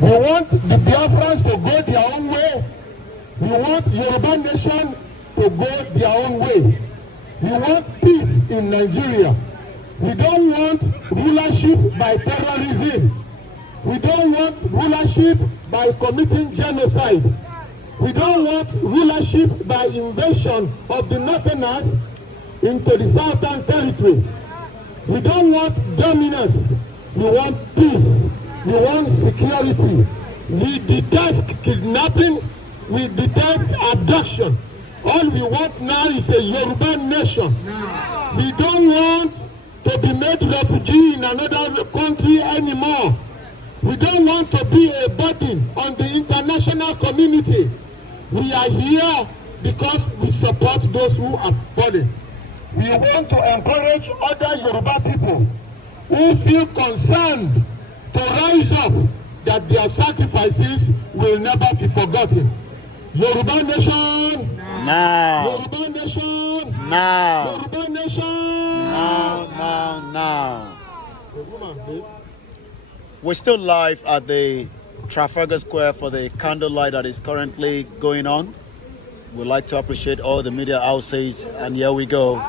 We want the Biafrans to go their own way. We want Yoruba nation to go their own way. We want peace in Nigeria. We don't want rulership by terrorism. We don't want rulership by committing genocide. We don't want rulership by invasion of the Northerners into the Southern Territory. We don't want dominance. We want peace. We want security. We detest kidnapping. We detest abduction. All we want now is a Yoruba nation. We don't want to be made refugee in another country anymore. We don't want to be a burden on the international community. We are here because we support those who are fallen. We want to encourage other Yoruba people who feel concerned to rise up, that their sacrifices will never be forgotten. Yoruba nation! Now! Yoruba nation! Now! Yoruba nation! Now! We're still live at the Trafalgar Square for the candlelight that is currently going on. We'd like to appreciate all the media houses, and here we go.